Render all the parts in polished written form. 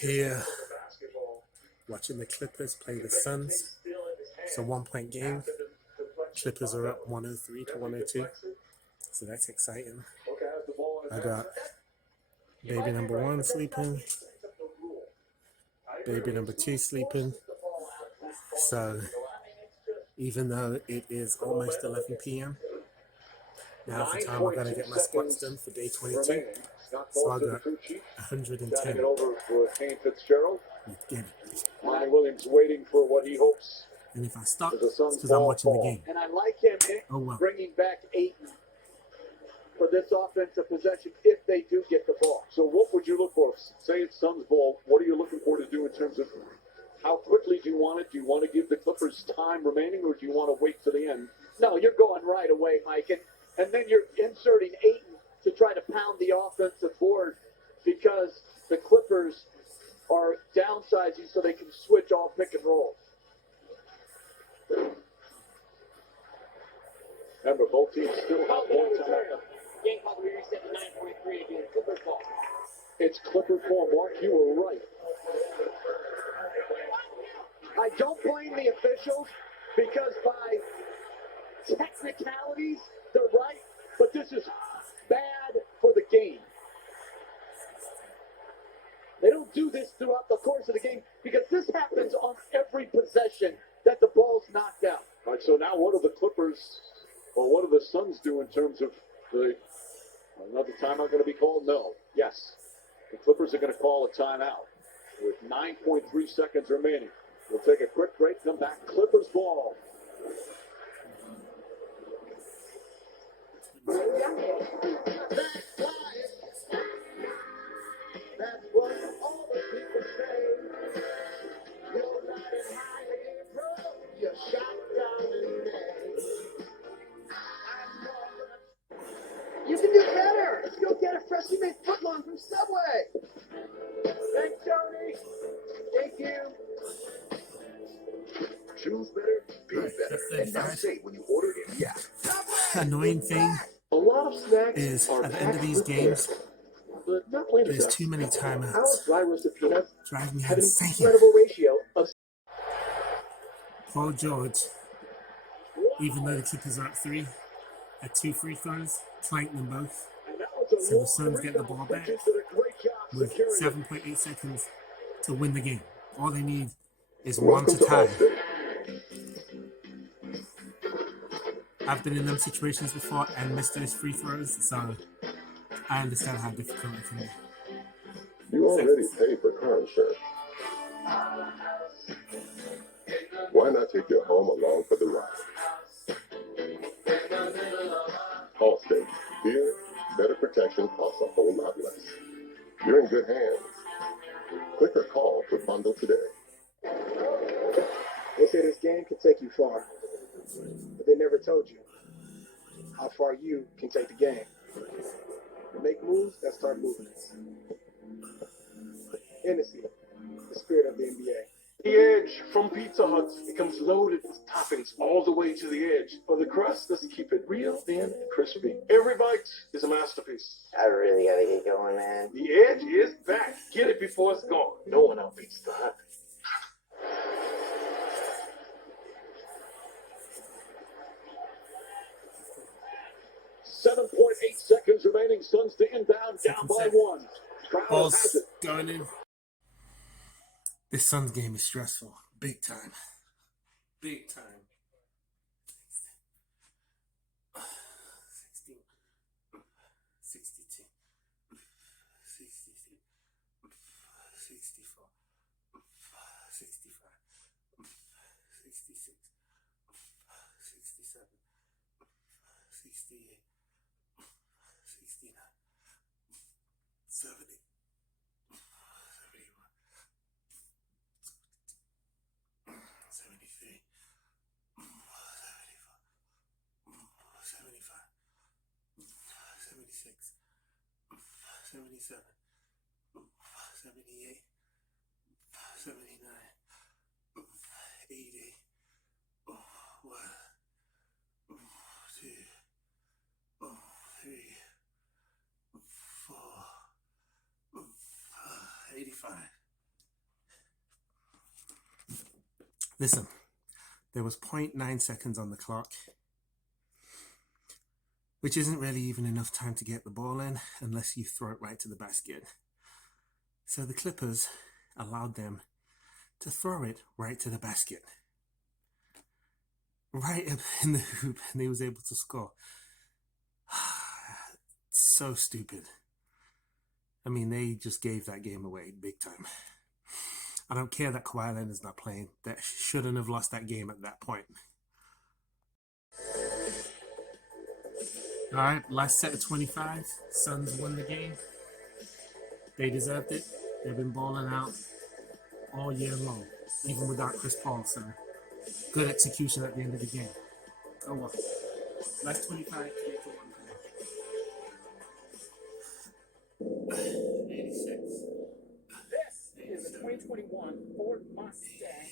Here, watching the Clippers play the Suns. It's a 1-point game. Clippers are up 103 to 102. So that's exciting. I got baby number 1 sleeping, baby number 2 sleeping. So even though it is almost 11 p.m., now's the time I'm going to get my squats done for day 22. So I got 110. Get it. Monty Williams waiting for what he hopes. And if I stop, it's because I'm watching the game. And I like him bringing back Ayton for this offensive possession if they do get the ball. So what would you look for? Say it's Suns ball. What are you looking for to do in terms of how quickly do you want it? Do you want to give the Clippers time remaining, or do you want to wait to the end? No, you're going right away, Mike. And then you're inserting Ayton to try to pound the offensive board because the Clippers are downsizing so they can switch all pick and rolls. Remember, both teams still have one time. Game clock will reset to 9:43 again. Clippers ball. It's Clipper ball, Mark. You were right. I don't blame the officials because by technicalities, they're right, but this is bad for the game. They don't do this throughout the course of the game because this happens on every possession that the ball's knocked out. All right, so now what do the Clippers, or what do the Suns do in terms of another timeout going to be called? No. Yes. The Clippers are going to call a timeout with 9.3 seconds remaining. We'll take a quick break, come back. Clippers ball. That's what all the people say. You're riding high in April. You're shot down in May. You can do better. Let's go get a freshly made footlong from Subway. Thanks, Tony. Thank you. Choose better, be better, and now say when you order in the app. Annoying thing A lot of snacks is are at the end of packed these with games, care, but not later. there's too many Our timeouts. dry roasted peanuts Drive me have an insane. incredible ratio of. Paul George, even though the Clippers are up 3, had 2 free throws, clanked them both. So the Suns get the ball back with 7.8 seconds to win the game. All they need is 1 to tie. I've been in them situations before and missed those free throws, so I understand how difficult it can be. You already paid for car insurance. Why not take your home along for the ride? Allstate. Here, better protection costs a whole lot less. You're in good hands. Click or call to bundle today. They say this game can take you far, but they never told you how far you can take the game. Make moves that start movements. Hennessy, the spirit of the NBA. The Edge from Pizza Hut. It comes loaded with toppings all the way to the edge. For the crust, let's keep it real thin and crispy. Every bite is a masterpiece. I really gotta get going, man. The Edge is back. Get it before it's gone. No one outbeats the Hut. .8 seconds remaining. Suns to inbound, down by 1. Ball's going in. This Suns game is stressful. Big time. Big time. 16. 62. 63. 64. 65. 66. 67. 68. 69. 70. 71. 73. 74. 75. 76. 77. 78. 79. 80. 1. 2. 3. 4. 85. Listen, there was 0.9 seconds on the clock, which isn't really even enough time to get the ball in unless you throw it right to the basket. So the Clippers allowed them to throw it right to the basket, right up in the hoop, and they was able to score. So stupid. I mean, they just gave that game away big time. I don't care that Kawhi Leonard's not playing. That shouldn't have lost that game at that point. All right, last set of 25. Suns won the game. They deserved it. They've been balling out all year long, even without Chris Paul. So good execution at the end of the game. Oh well. Last 25. 86. This is a 2021 Ford Mustang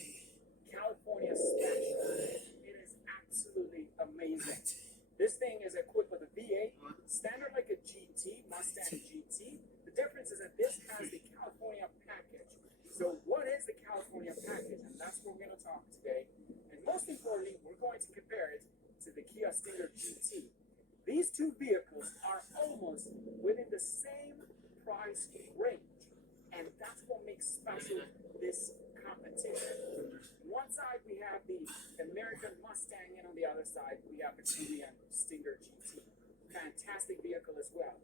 California Special. It is absolutely amazing. This thing is equipped with a V8, standard like a GT, Mustang GT. The difference is that this has the California package. So what is the California package? And that's what we're going to talk today. And most importantly, we're going to compare it to the Kia Stinger GT. These two vehicles are almost within the same price range, and that's what makes special this competition. One side we have the American Mustang, and on the other side we have the Korean Stinger GT. Fantastic vehicle as well.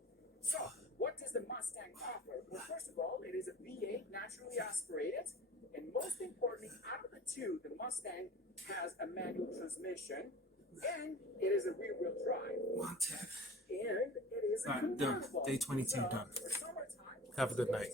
So, what does the Mustang offer? Well, first of all, it is a V8 naturally aspirated, and most importantly, out of the two, the Mustang has a manual transmission, and it is a rear-wheel drive. Montana. And it is a All right, done. convertible. Day 22 So, done. for summertime, Have a good night.